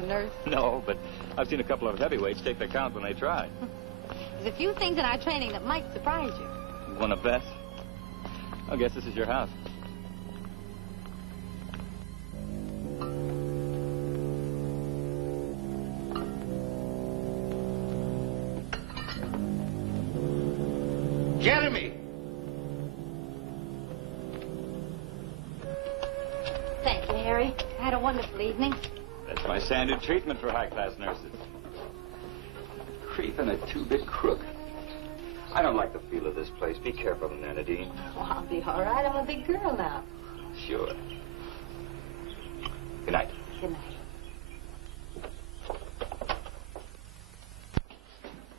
The nurse? No, but I've seen a couple of heavyweights take their count when they try. There's a few things in our training that might surprise you. You want to bet? I guess this is your house. Jeremy! Thank you, Harry. I had a wonderful evening. That's my standard treatment for high-class nurses. Creep and a two-bit crook. I don't like the feel of this place. Be careful in there, Nadine. Oh, I'll be all right. I'm a big girl now. Sure. Good night. Good night.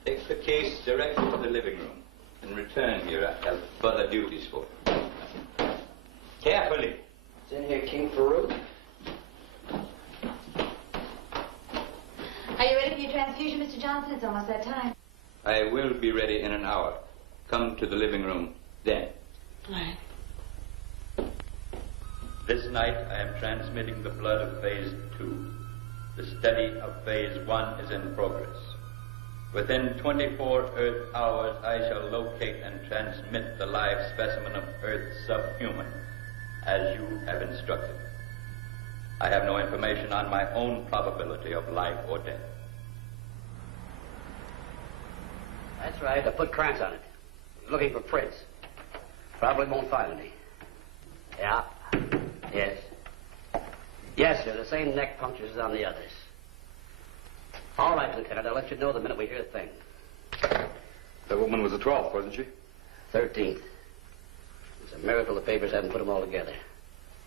Take the case directly to the living room and return here. I have further duties for you. Carefully. It's in here, King Farouk. Are you ready for your transfusion, Mr. Johnson? It's almost that time. I will be ready in an hour. Come to the living room then. All right. This night I am transmitting the blood of phase 2. The study of phase 1 is in progress. Within 24 Earth hours, I shall locate and transmit the live specimen of Earth subhuman, as you have instructed. I have no information on my own probability of life or death. That's right. I put cramps on it. Looking for prints. Probably won't find any. Yeah. Yes. Yes, sir. The same neck punctures as on the others. All right, Lieutenant. I'll let you know the minute we hear a thing. That woman was the 12th, wasn't she? 13th. It's a miracle the papers haven't put them all together.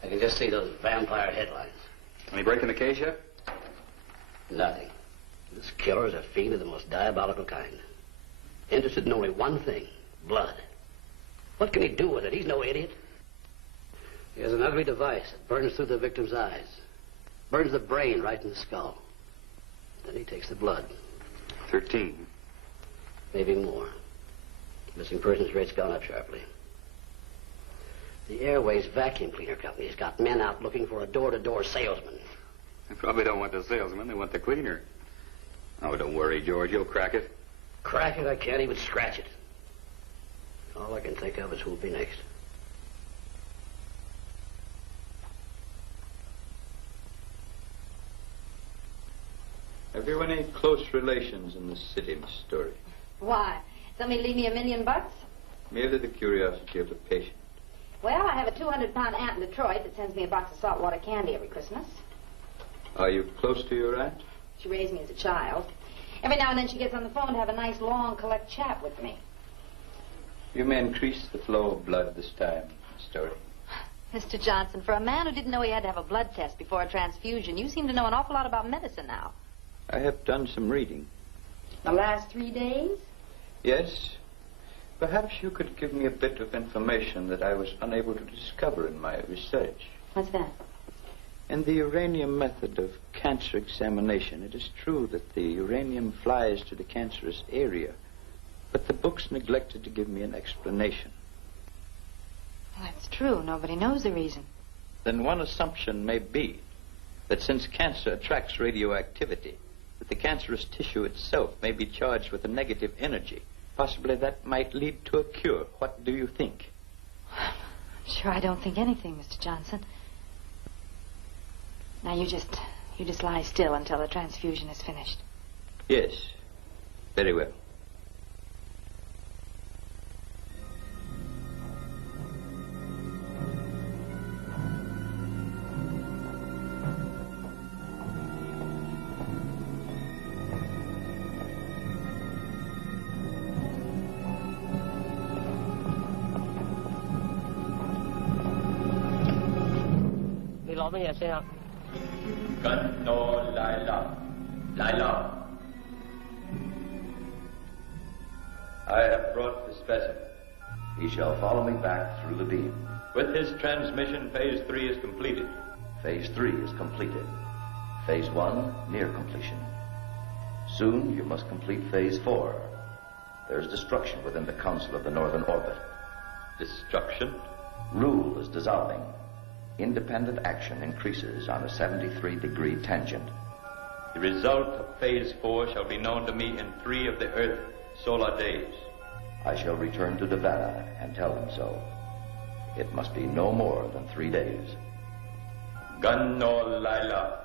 I can just see those vampire headlines. Any break in the case yet? Nothing. This killer is a fiend of the most diabolical kind. Interested in only one thing, blood. What can he do with it? He's no idiot. He has an ugly device that burns through the victim's eyes. Burns the brain right in the skull. Then he takes the blood. 13. Maybe more. Missing persons rate's gone up sharply. The Airways Vacuum Cleaner Company's got men out looking for a door-to-door salesman. They probably don't want the salesman. They want the cleaner. Oh, don't worry, George. You'll crack it. Crack it? I can't even scratch it. All I can think of is who'll be next. Have you any close relations in the city, Miss Story? Why? Somebody leave me $1 million? Merely the curiosity of the patient. Well, I have a 200-pound aunt in Detroit that sends me a box of saltwater candy every Christmas. Are you close to your aunt? She raised me as a child. Every now and then she gets on the phone to have a nice, long, collect chat with me. You may increase the flow of blood this time, Miss Story. Mr. Johnson, for a man who didn't know he had to have a blood test before a transfusion, you seem to know an awful lot about medicine now. I have done some reading. The last 3 days? Yes. Perhaps you could give me a bit of information that I was unable to discover in my research. What's that? In the uranium method of cancer examination, it is true that the uranium flies to the cancerous area, but the books neglected to give me an explanation. Well, that's true. Nobody knows the reason. Then one assumption may be that since cancer attracts radioactivity, that the cancerous tissue itself may be charged with a negative energy. Possibly that might lead to a cure. What do you think? I'm sure I don't think anything, Mr. Johnson. Now, you just lie still until the transfusion is finished. Yes. Very well. Canto Laila. Laila. I have brought the specimen. He shall follow me back through the beam. With his transmission, phase 3 is completed. Phase 3 is completed. Phase 1 near completion. Soon you must complete phase 4. There's destruction within the Council of the Northern Orbit. Destruction? Rule is dissolving. Independent action increases on a 73-degree tangent. The result of phase 4 shall be known to me in 3 of the Earth solar days. I shall return to Nevada and tell them so. It must be no more than 3 days. Gun no Lila.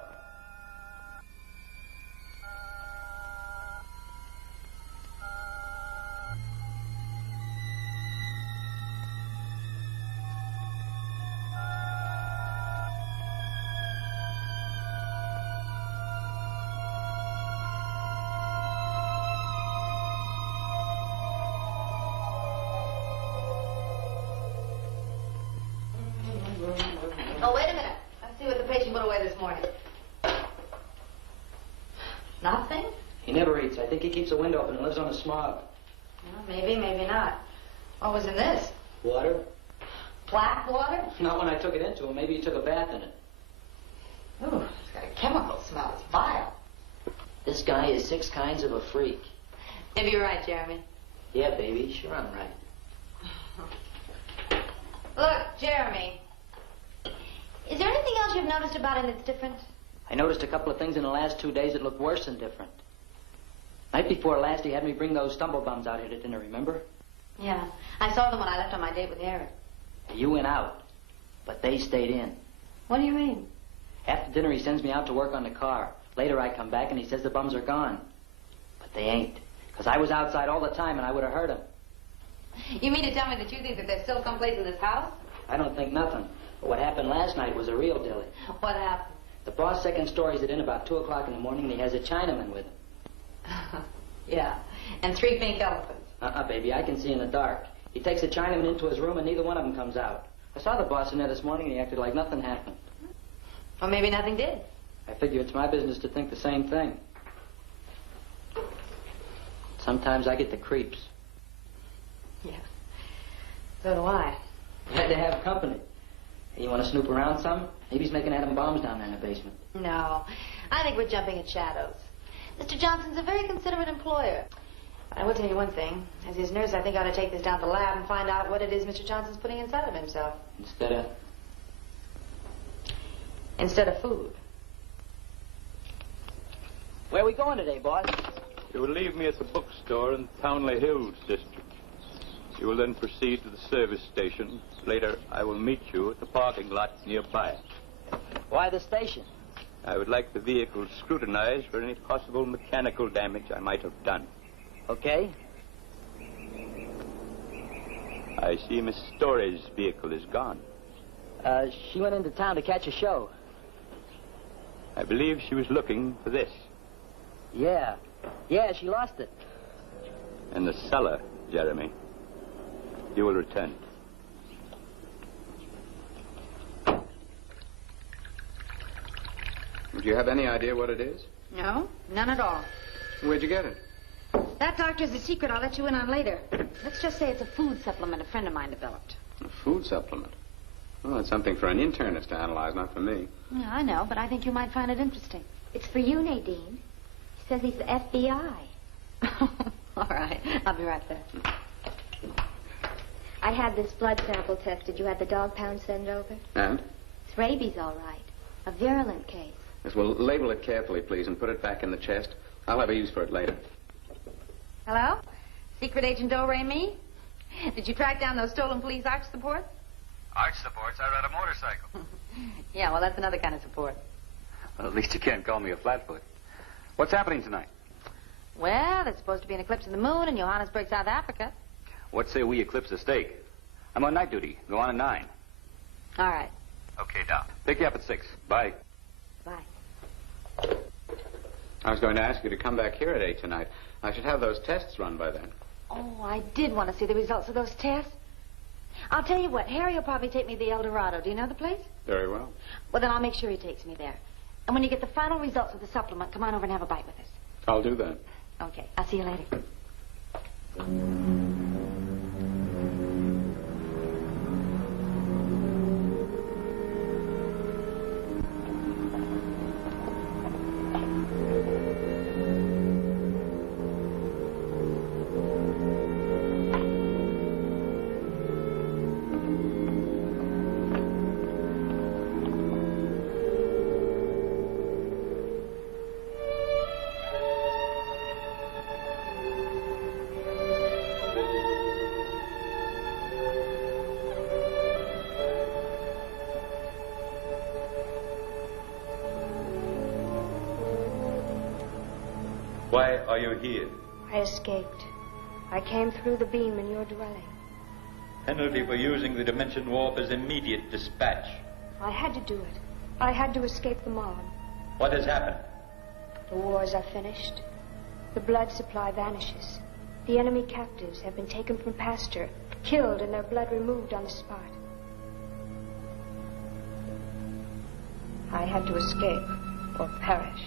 Oh, wait a minute. Let's see what the patient put away this morning. Nothing? He never eats. I think he keeps the window open and lives on the smog. Well, maybe, maybe not. What was in this? Water? Black water? Not when I took it into him. Maybe he took a bath in it. Ooh, it's got a chemical smell. It's vile. This guy is 6 kinds of a freak. Maybe you're right, Jeremy. Yeah, baby. Sure I'm right. Look, Jeremy. Is there anything else you've noticed about him that's different? I noticed a couple of things in the last 2 days that looked worse than different. Night before last, he had me bring those stumblebums out here to dinner, remember? Yeah. I saw them when I left on my date with Harry. You went out, but they stayed in. What do you mean? After dinner, he sends me out to work on the car. Later, I come back and he says the bums are gone. But they ain't, because I was outside all the time and I would have heard him. You mean to tell me that you think that there's still someplace in this house? I don't think nothing. But what happened last night was a real dilly. What happened? The boss second stories it in about 2 o'clock in the morning and he has a Chinaman with him. Yeah. And 3 pink elephants. Baby, I can see in the dark. He takes a Chinaman into his room and neither one of them comes out. I saw the boss in there this morning and he acted like nothing happened. Well, maybe nothing did. I figure it's my business to think the same thing. Sometimes I get the creeps. Yeah. So do I. Glad to have company. Hey, you want to snoop around some? Maybe he's making atom bombs down there in the basement. No. I think we're jumping at shadows. Mr. Johnson's a very considerate employer. I will tell you one thing. As his nurse, I think I ought to take this down to the lab and find out what it is Mr. Johnson's putting inside of himself. Instead of food. Where are we going today, boss? You will leave me at the bookstore in Townley Hills district. You will then proceed to the service station. Later, I will meet you at the parking lot nearby. Why the station? I would like the vehicle scrutinized for any possible mechanical damage I might have done. Okay. I see Miss Story's vehicle is gone. She went into town to catch a show. I believe she was looking for this. Yeah. Yeah, she lost it. In the cellar, Jeremy. You will return. Do you have any idea what it is? No, none at all. Where'd you get it? That doctor's a secret I'll let you in on later. Let's just say it's a food supplement a friend of mine developed. A food supplement? Well, it's something for an internist to analyze, not for me. Yeah, I know, but I think you might find it interesting. It's for you, Nadine. He says he's the FBI. All right, I'll be right there. I had this blood sample tested. You had the dog pound sent over? And? It's rabies, all right. A virulent case. Yes, well, label it carefully, please, and put it back in the chest. I'll have a use for it later. Hello? Secret Agent Do-Re me? Did you track down those stolen police arch supports? Arch supports? I ride a motorcycle. Yeah, well, that's another kind of support. Well, at least you can't call me a flatfoot. What's happening tonight? Well, there's supposed to be an eclipse of the moon in Johannesburg, South Africa. What say we eclipse the stake? I'm on night duty. Go on at 9. All right. Okay, Doc. Pick you up at 6. Bye. Bye. I was going to ask you to come back here at 8 tonight. I should have those tests run by then. Oh, I did want to see the results of those tests. I'll tell you what, Harry will probably take me to the El Dorado. Do you know the place? Very well. Well, then I'll make sure he takes me there. And when you get the final results of the supplement, come on over and have a bite with us. I'll do that. Okay, I'll see you later. Why are you here? I escaped. I came through the beam in your dwelling. Penalty for using the dimension warp is immediate dispatch. I had to do it. I had to escape the mob. What has happened? The wars are finished. The blood supply vanishes. The enemy captives have been taken from pasture, killed, and their blood removed on the spot. I had to escape or perish.